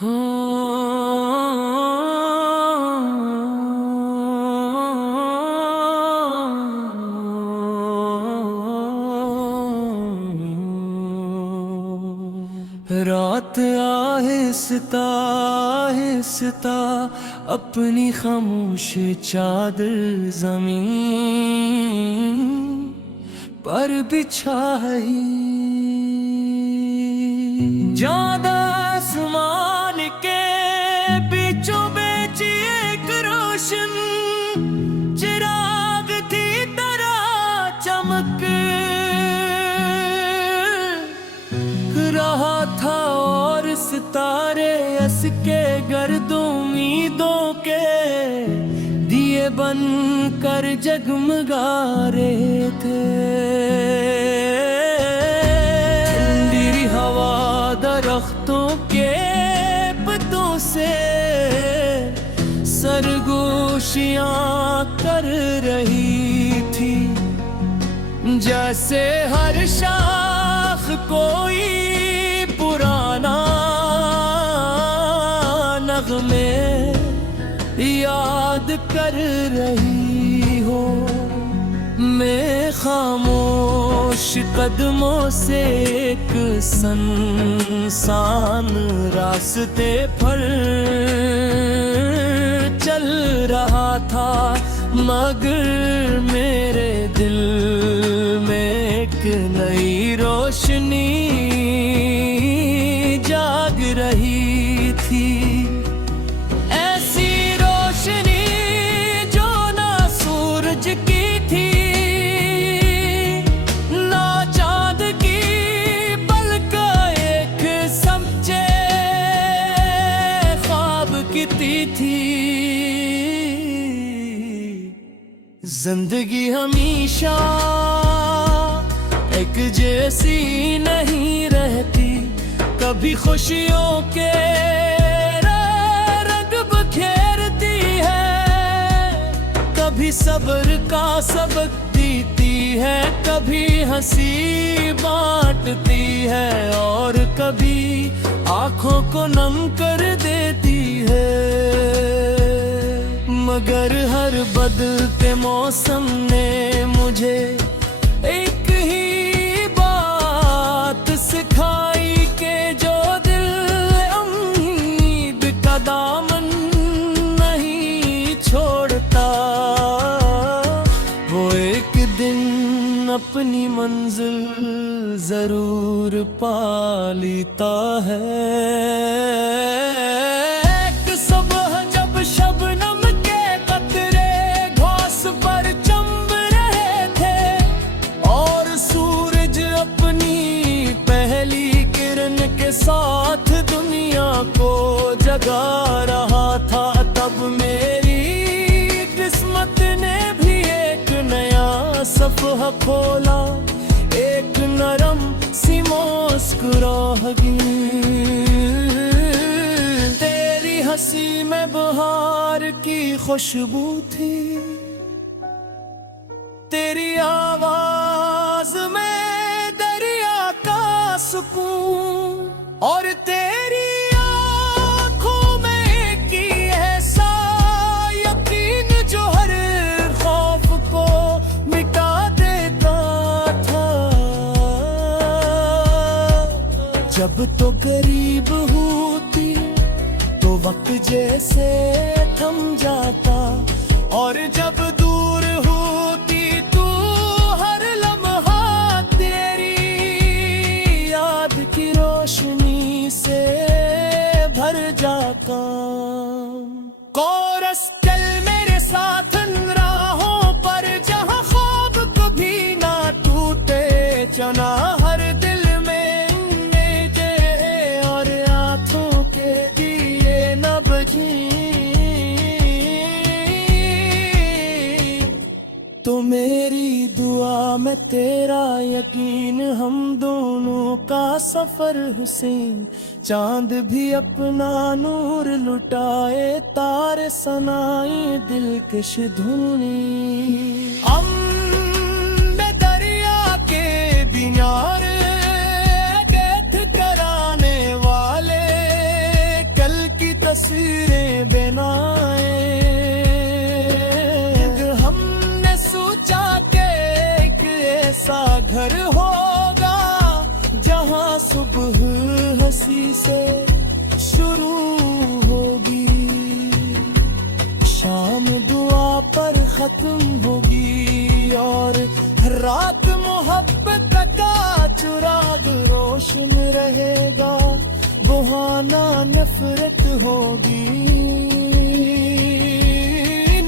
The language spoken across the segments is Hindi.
रात आहिस्ता आहिस्ता अपनी खामोश चादर ज़मीन पर बिछाई, ज्यादा आसमान के बीचों बीच एक रोशन चिराग की तरह चमक रहा था, और सितारे हंस के गर्द उम्मीदों के दिए बन कर जगमगा रहे थे। ठंडी हवा दरख्तों के पत्तों से सरगोशियां कर रही थी, जैसे हर शाख कोई पुराना नग़्मे याद कर रही हो। मैं खामोश कदमों से एक सुनसान रास्ते पर चल रहा था, मगर मेरे दिल में एक नई रोशनी जाग रही थी। ऐसी रोशनी जो ना सूरज की थी, ना चांद की, बल्कि एक सच्चे ख्वाब की थी। जिंदगी हमेशा एक जैसी नहीं रहती, कभी खुशियों के रंग बखेरती है, कभी सब्र का सबक देती है, कभी हंसी बांटती है, और कभी आंखों को नम कर देती है। मगर हर बदलते मौसम ने मुझे एक ही बात सिखाई कि जो दिल उम्मीद का दामन नहीं छोड़ता, वो एक दिन अपनी मंजिल जरूर पा लेता है। एक सुबह जब शबनम के कतरे घास पर चमक रहे थे, और सूरज अपनी पहली किरण के साथ दुनिया को जगा रहा था, तब मेरी किस्मत ने भी एक नया सफ़हा खोला, एक नरम सी मुस्कुराहट। तेरी हंसी में बहार की खुशबू थी, तेरी आवाज में दरिया का सुकून, और तेरी आंखों में एक ऐसा यकीन जो हर खौफ को मिटा देता था। जब तो करीब होती तो वक्त जैसे थम जाता, और जब दूर होती तो हर लम्हा तेरी याद की रोशनी से भर जाता। कोरस चल मेरे साथ राहों पर, जहाँ ख्वाब कभी ना टूटे, चना हर दिल में नेजे, और आँखों के दिए न बुझे। तो मेरी दुआ में तेरा यकीन, हम दोनों का सफर हुसैन, चांद भी अपना नूर लुटाए, तारे सनाए दिलकश धुनी। मैं दरिया के किनारे कैद कराने वाले, कल तस्वीरें बनाए। हमने सोचा कि एक ऐसा घर होगा जहां सुबह हंसी से शुरू होगी, शाम दुआ पर खत्म होगी और रात मोहब्बत का चिराग रोशन रहेगा। बुहाना नफरत होगी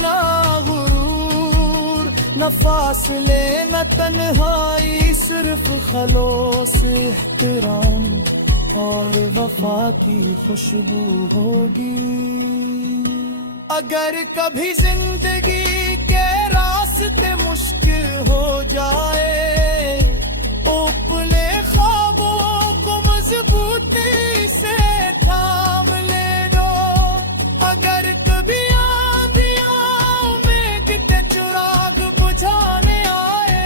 ना गुरूर, न फासले न तन्हाई, सिर्फ खलोस एहतराम और वफा की खुशबू होगी। अगर कभी जिंदगी के रास्ते मुश्किल हो जाए, अपने ख्वाबों को मजबूती से थाम ले दो। अगर कभी आंधियां में गिटे चिराग बुझाने आए,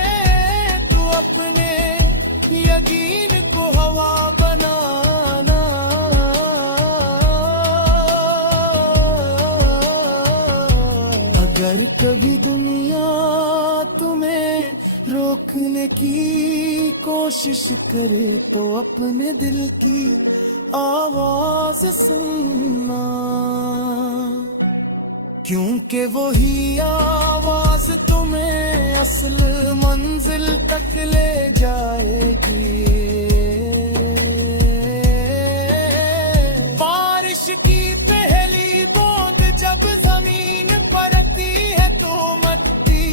तो अपने यकीन को हवा बनाना। अगर कभी दुनिया तुम्हें रोकने की कोशिश करे, तो अपने दिल की आवाज सुनना, क्योंकि वही आवाज तुम्हें असल मंजिल तक ले जाएगी। बारिश की पहली बूंद जब जमीन परती है, तो मट्टी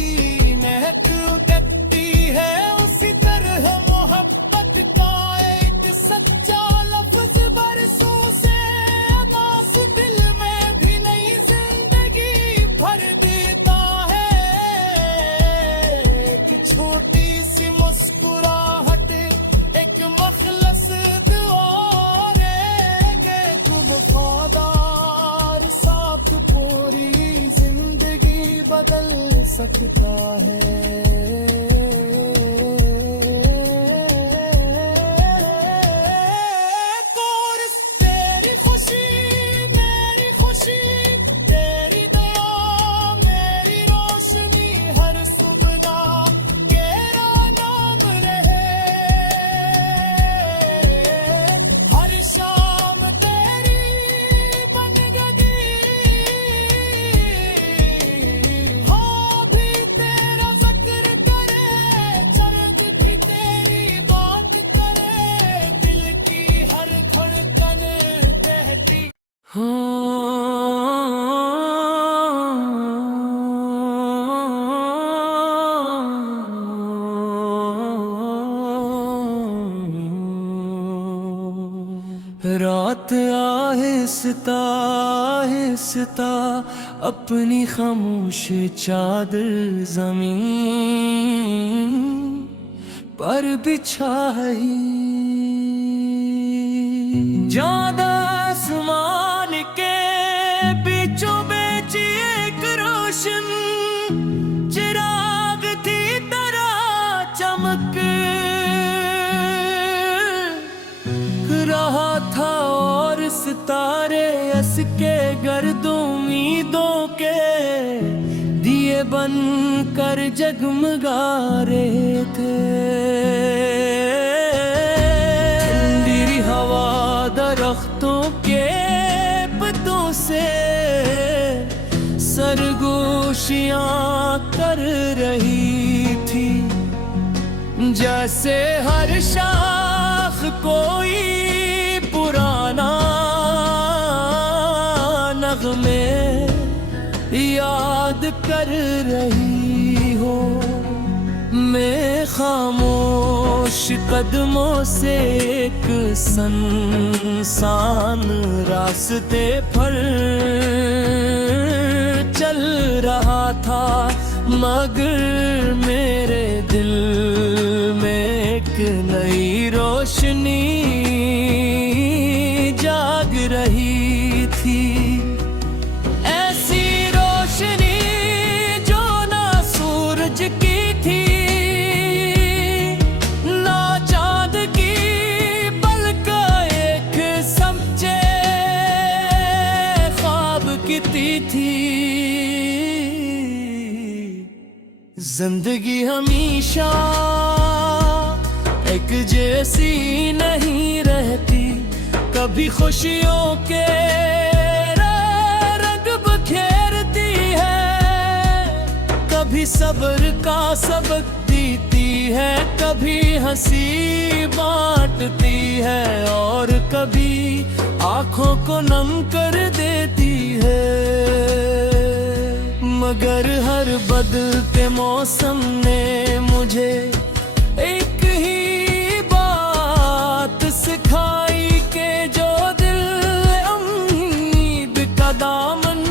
महक उठती है। उसी तरह मोहब्बत का एक सच्चा लफ्ज बरसों से अबास दिल में भी नई जिंदगी भर देता है। एक छोटी सी मुस्कुराहट, एक मखलस दुआ के तू वफादार साथ पूरी जिंदगी बदल सकता है। रात आहिस्ता आहिस्ता अपनी खामोश चादर जमीन पर बिछाई। ज्यादा आसमान के बीचों बीच एक रोशन चिराग थी तरह चमक रहा था, और सितारे हंस के गर्द उम्मीदों के दिए बन कर जगमगा रहे थे। ठंडी हवा दरख्तों के पत्तों से सरगोशियां कर रही थी, जैसे हर शाख कोई पुराना नगमे याद कर रही हो। मैं खामोश कदमों से एक संसान रास्ते पर चल रहा था, मगर मेरे दिल में एक नई रोशनी जाग रही थी। ऐसी रोशनी जो ना सूरज की थी, ना चांद की, बल्कि एक समझे बीतती थी। जिंदगी हमेशा एक जैसी नहीं रहती, कभी खुशियों के रंग बखेरती है, कभी सब्र का सबक देती है, कभी हंसी बांटती है और कभी आंखों को नम कर देती है। मगर हर बदलते मौसम ने मुझे एक ही बात सिखाई कि जो दिल उम्मीद का दामन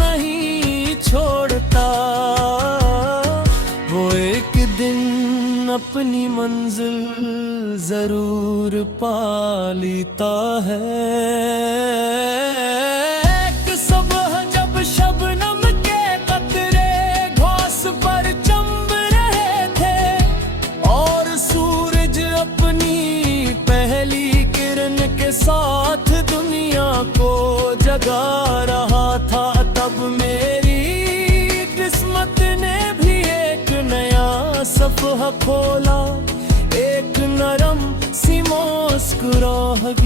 नहीं छोड़ता, वो एक दिन अपनी मंजिल जरूर पा लेता है। साथ दुनिया को जगा रहा था, तब मेरी किस्मत ने भी एक नया सफ़हा खोला, एक नरम सी मुस्कुराहट।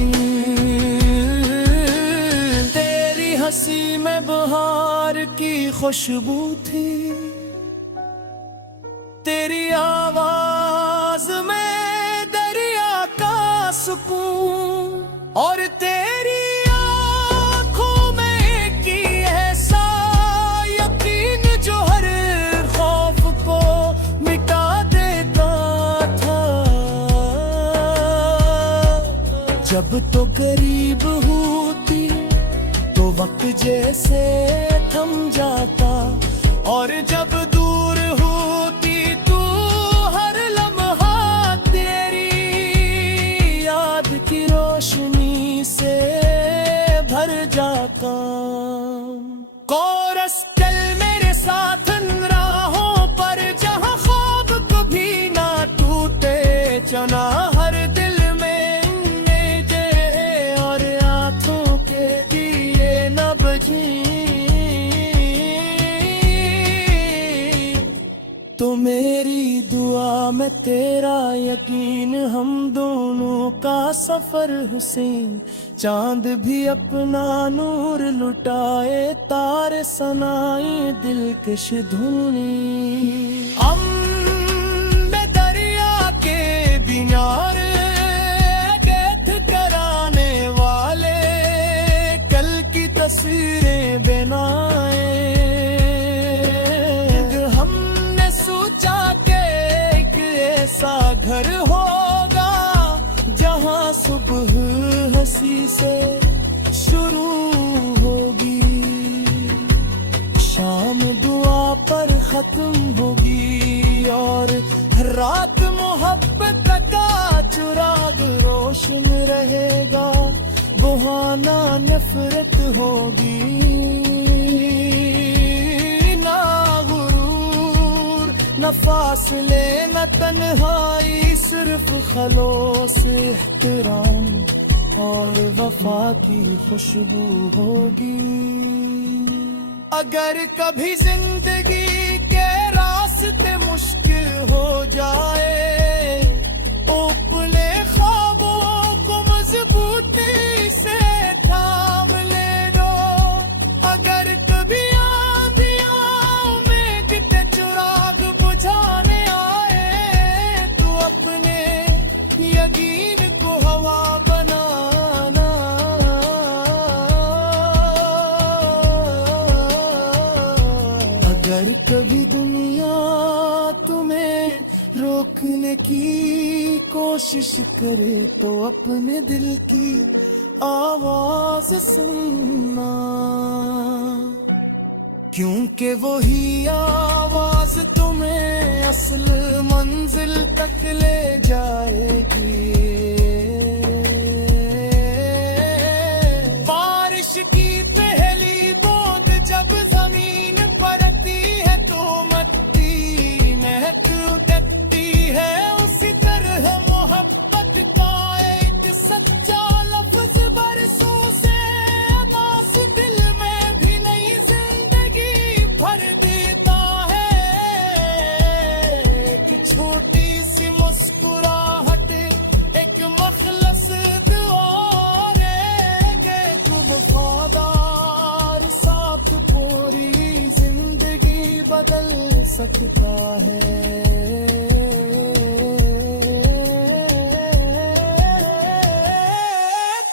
तेरी हंसी में बहार की खुशबू थी, तेरी आवाज में दरिया का सुकून, और तेरी आंखों में एक ही ऐसा यकीन जो हर खौफ को मिटा देता था। जब तो करीब होती तो वक्त जैसे थम जाता, और जब दूर होती तो हर लम्हा तेरी याद की रोशनी से भर जाता। कोरस चल मेरे साथ राहों पर, जहां ख्वाब कभी ना टूटे, चना हर दिल में मेजे और आंखों के दिए न बजे। तो मेरी दुआ में तेरा यकीन, हम दोनों का सफर हुसैन, चांद भी अपना नूर लुटाए, तारे सनाए दिलकश धुनी। में दरिया के किनारे कैद कराने वाले कल की तस्वीरें बनाए। ऐसा घर होगा जहां सुबह हंसी से शुरू होगी, शाम दुआ पर खत्म होगी, और रात मोहब्बत का चिराग रोशन रहेगा, बहाना नफरत होगी। न फासले न तन्हाई, सिर्फ खलोस एहतराम और वफा की खुशबू होगी। अगर कभी जिंदगी के रास्ते मुश्किल हो जाए, अपने ख्वाबों को मजबूती से थाम ले दो। अगर कभी यकीन को हवा बनाना। अगर कभी दुनिया तुम्हें रोकने की कोशिश करे, तो अपने दिल की आवाज सुनना, क्योंकि वही आवाज तुम्हें असल मंजिल तक ले जाएगी। बारिश की पहली बूंद जब जमीन परती है तो मिट्टी महक उठती है, उसी तरह मोहब्बत का एक सच्चा लफ्ज बरसों से आवाज दिल में भी सकता है।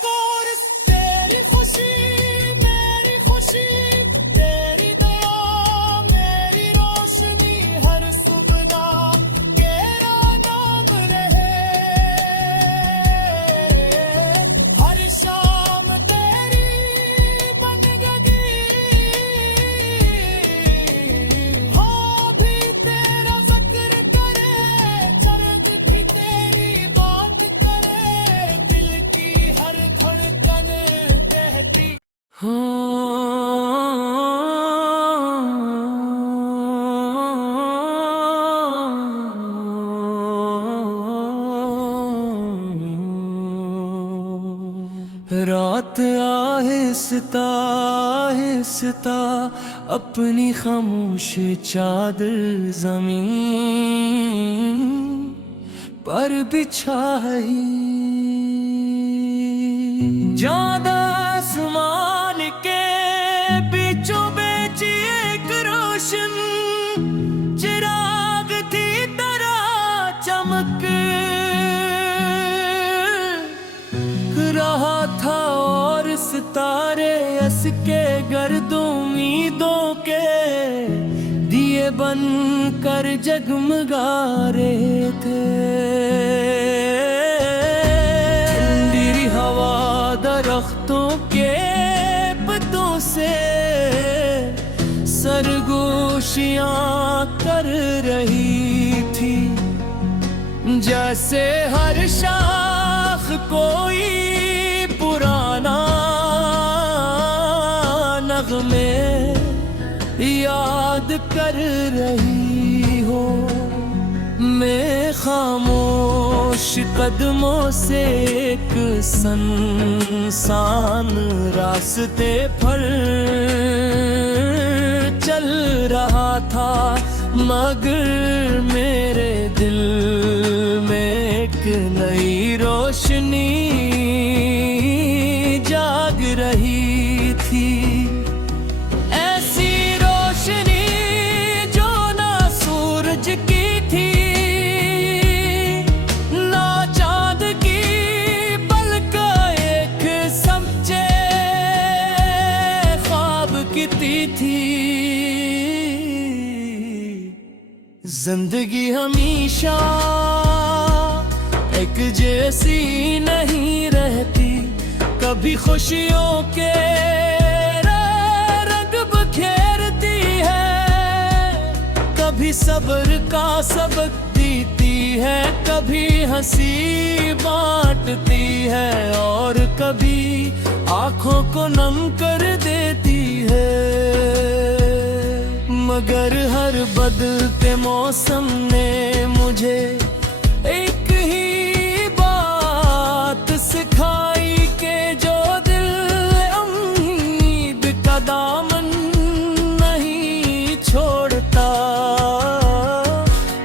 कोरस तेरी खुशी मेरी खुशी, तेरी दया मेरी रोशनी, हर सुबह तेरा नाम रहे, हर शाम तेरी बंदगी हो भी तेरा जिक्र करे, चर्च भी तेरी बात करे, दिल की हर धड़कन कहती रात आहिस्ता आहिस्ता अपनी खामोश चादर ज़मीन पर बिछाई, ज्यादा आसमान के बीचों बीच एक रोशन चिराग थी तरह चमक रहा था, और सितारे हंस के गर्द उम्मीदों के दिए बन कर जगमगा रहे थे। ठंडी हवा दरख्तों के पत्तों से सरगोशियां कर रही थी, जैसे हर शाख कोई पुराना नगमे याद कर रही हो। मैं खामोश कदमों से एक सुनसान रास्ते पर चल रहा था, मगर मेरे दिल में एक नई रोशनी जाग रही थी, ऐसी रोशनी जो ना सूरज की थी ना चांद की, बल्कि एक सच्चे ख्वाब की थी। जिंदगी हमेशा एक जैसी नहीं रहती, कभी खुशियों के रंग बखेरती है, कभी सब्र का सबक देती है, कभी हंसी बांटती है, और कभी आंखों को नम कर देती है। मगर हर बदलते मौसम ने मुझे एक ही बात सिखाई कि जो दिल उम्मीद का दामन नहीं छोड़ता,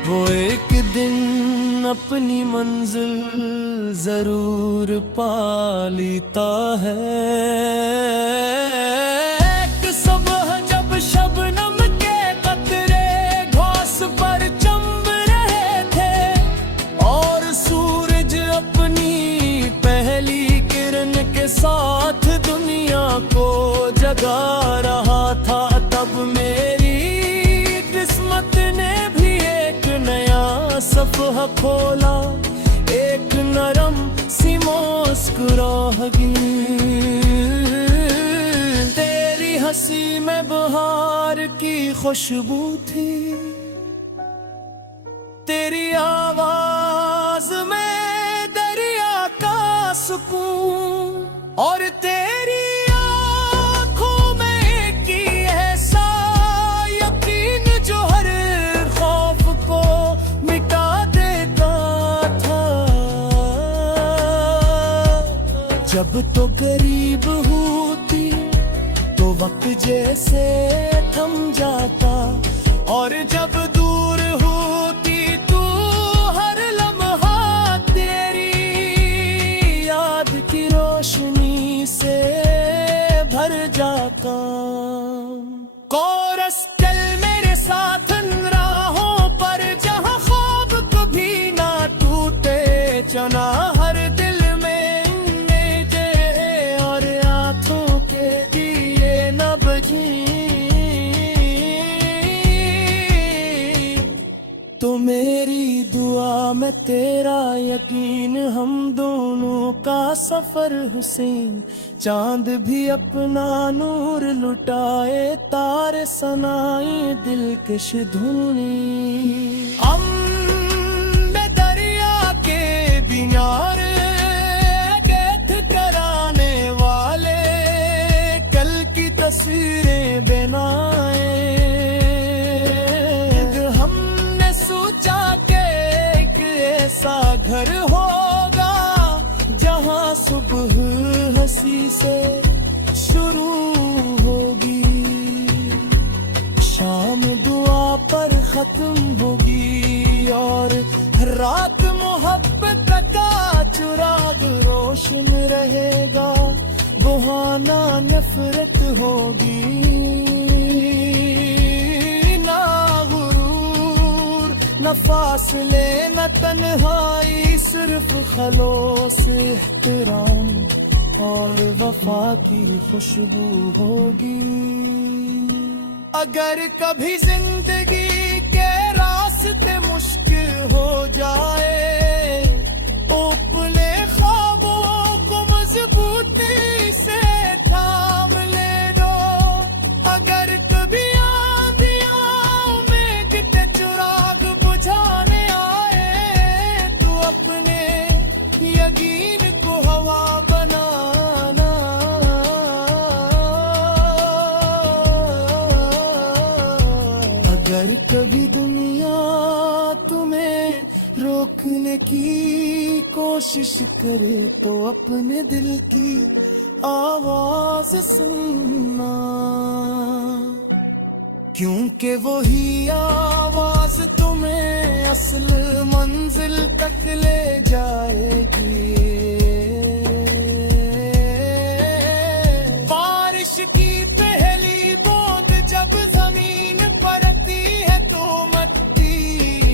वो एक दिन अपनी मंजिल जरूर पा लेता है। एक सुबह जब शबनम के कतरे घास पर चमक रहे थे, और सूरज अपनी पहली किरण के साथ दुनिया को जगा रहा था, तब मेरी किस्मत ने भी एक नया सफ़हा खोला, एक नरम सी मुस्कुराहट। तेरी हंसी में बहार की खुशबू थी, तेरी आवाज में दरिया का सुकून, और तेरी आंखों में एक ही ऐसा यकीन जो हर खौफ को मिटा देता था। जब तो करीब होती तो वक्त जैसे थम जाता, और जब दूर होती तो हर लम्हा तेरी याद की रोशनी से भर जाता। कोरस चल मेरे साथ मैं तेरा यकीन, हम दोनों का सफर हुसैन। चांद भी अपना नूर लुटाए, तारे सनाए दिलकश धुनी। हम दरिया के बिनार कैद कराने वाले, कल की तस्वीरें बनाए। हमने सोचा कि एक ऐसा घर होगा जहां सुबह हंसी से शुरू होगी, शाम दुआ पर खत्म होगी, और रात मोहब्बत का चिराग रोशन रहेगा, बुहाना नफरत होगी। ना गुरूर न फासले न तन्हाई, सिर्फ खलोस एहतराम और वफा की खुशबू होगी। अगर कभी जिंदगी के रास्ते मुश्किल हो जाए, अपने ख्वाबों को मजबूती से थाम ले दो। अगर कभी आंधियां में गिरते चिराग बुझाने आए, तो अपने यकीन को हवा बनाना। अगर कभी दुनिया तुम्हें रोकने की कोशिश करे, तो अपने दिल की आवाज सुनना, क्योंकि वही आवाज तुम्हें असल मंजिल तक ले जाएगी। बारिश की पहली बूंद जब जमीन परती है, तो मिट्टी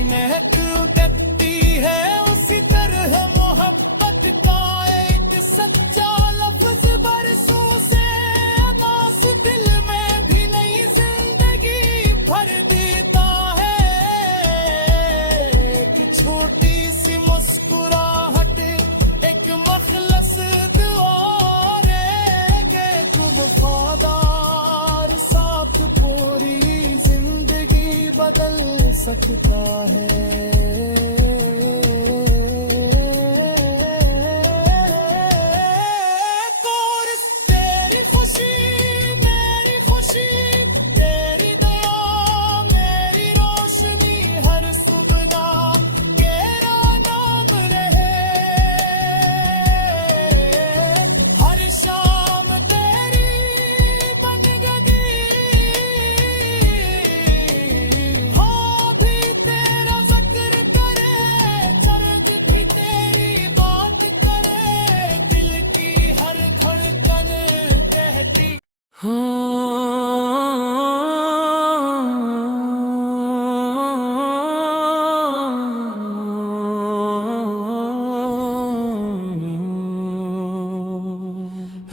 महक उठती है। उसी तरह मोहब्बत का एक सच्चा लफ्ज बरसों से अबास दिल में भी नई जिंदगी भर देता है। एक छोटी सी मुस्कुराहट, एक मखलस दुआ, एक वफादार साथ पूरी जिंदगी बदल सकता है।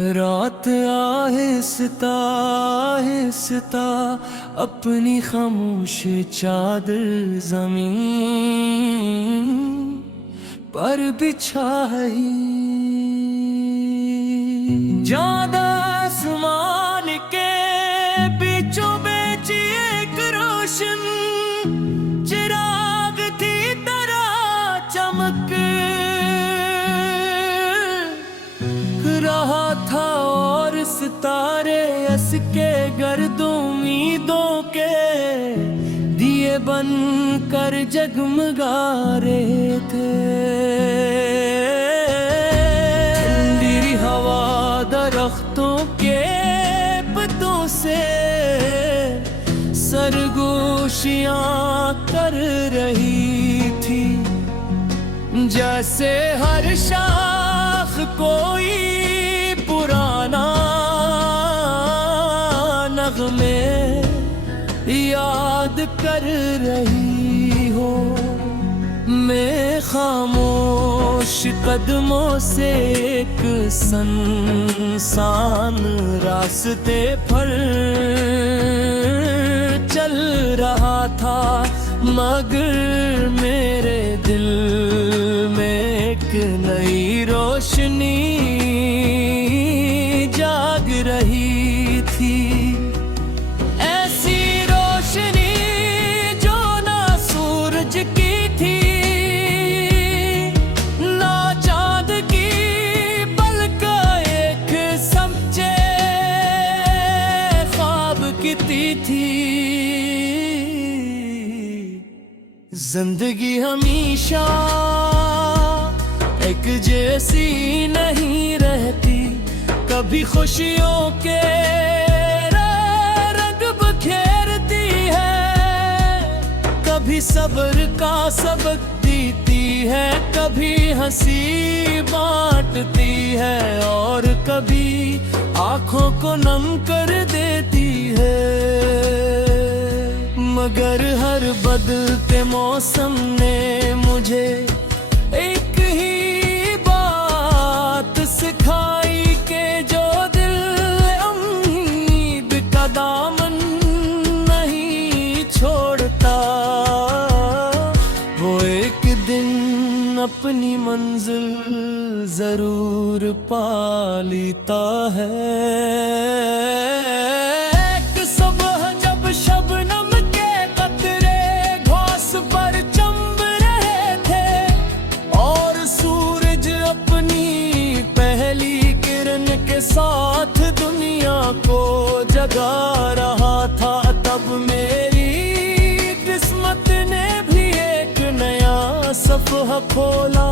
रात आहिस्ता आहिस्ता अपनी खामोश चादर जमीन पर बिछाई, ज्यादा आसमान के बीचों बीच एक रोशन चिराग थी तरह चमक रहा था, और सितारे हंस के गर्द उम्मीदों के दिए बन कर जगमगा रहे थे। ठंडी हवा दरख्तों के पत्तों से सरगोशियां कर रही थी, जैसे हर शाख कोई पुराना नगमे याद कर रही हो। मैं खामोश कदमों से एक संसान रास्ते पर चल रहा था, मगर मेरे दिल थी, ऐसी रोशनी जो ना सूरज की थी, ना चांद की बल्कि एक सच्चे ख्वाब की थी। जिंदगी हमेशा एक जैसी नहीं रहती, कभी खुशियों के रंग बिखेरती है, कभी सब्र का सबक देती है, कभी हंसी बांटती है और कभी आंखों को नम कर देती है। मगर हर बदलते मौसम ने मुझे एक ही बात सिखाई कि जो दिल उम्मीद का दामन नहीं छोड़ता, वो एक दिन अपनी मंजिल जरूर पा लेता है। एक सुबह जब शबनम साथ दुनिया को जगा रहा था, तब मेरी किस्मत ने भी एक नया सफ़हा खोला,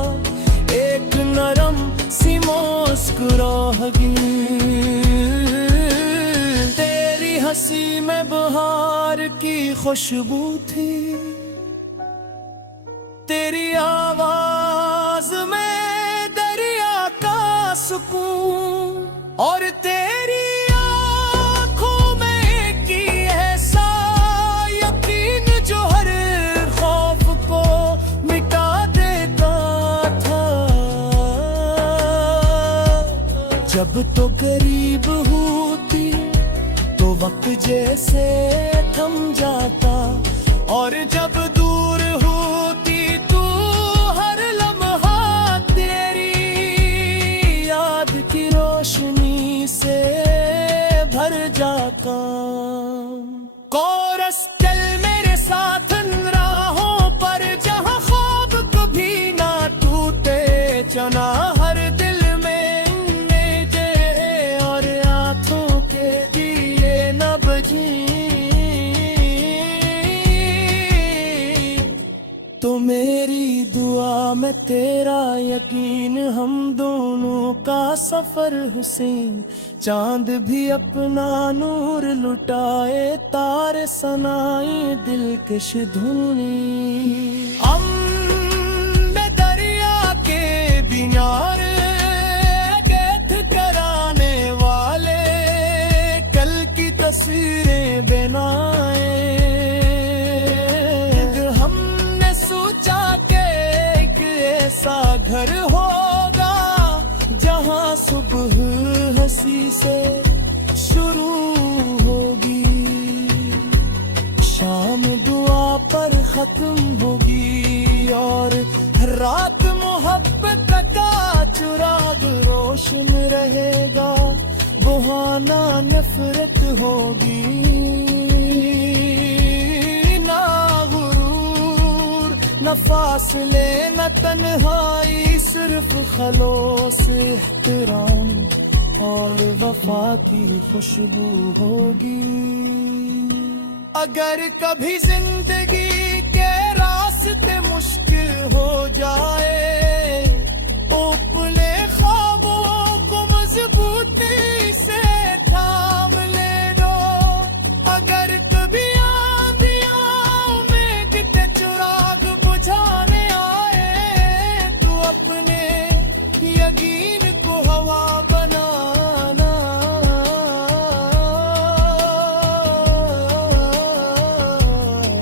एक नरम सी मुस्कुराहट। तेरी हंसी में बहार की खुशबू थी, तेरी आवाज में दरिया का सुकून, और तेरी आँखों में की ऐसा यकीन जो हर खौफ को मिटा देता था। जब तो करीब होती तो वक्त जैसे थम जाता, और जब दूर होती तो हर लम्हा तेरी याद की रोशनी से भर जाता। कोरस चल मेरे साथ राहों पर, जहाँ ख्वाब कभी ना टूटे, चना हर दिल में मेजे और आँखों के दिए न बजे। तो मेरी दुआ में तेरा यकीन, हम दोनों का सफर हुसैन, चांद भी अपना नूर लुटाए, तारे सनाए दिलकश धुनी। हम में दरिया के किनारे कैद कराने वाले, कल की तस्वीरें बनाए। ऐसा घर होगा जहाँ सुबह हंसी से शुरू होगी, शाम दुआ पर खत्म होगी, और रात मोहब्बत का चिराग रोशन रहेगा, बहाना नफरत होगी। न फासले न तन्हाई, सिर्फ खलोस एहतराम और वफा की खुशबू होगी। अगर कभी जिंदगी के रास्ते मुश्किल हो जाए, अपने ख्वाबों को मजबूती से थाम ले दो। अगर कभी यकीन को हवा बनाना,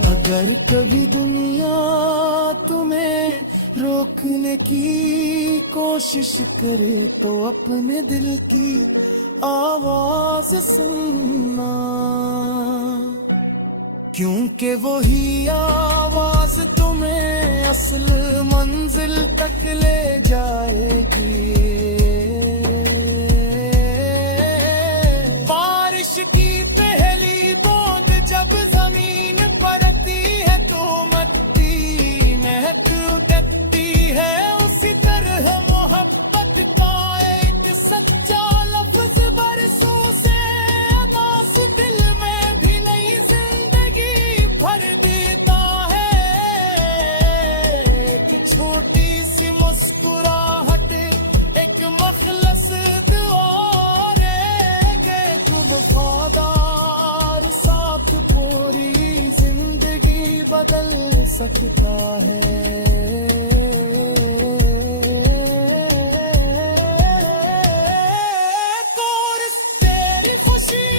अगर कभी दुनिया तुम्हें रोकने की कोशिश करे, तो अपने दिल की आवाज सुनना, क्योंकि वही आवाज तुम्हें असल मंजिल तक ले जाएगी। बारिश सकता है। कोर्स तेरी खुशी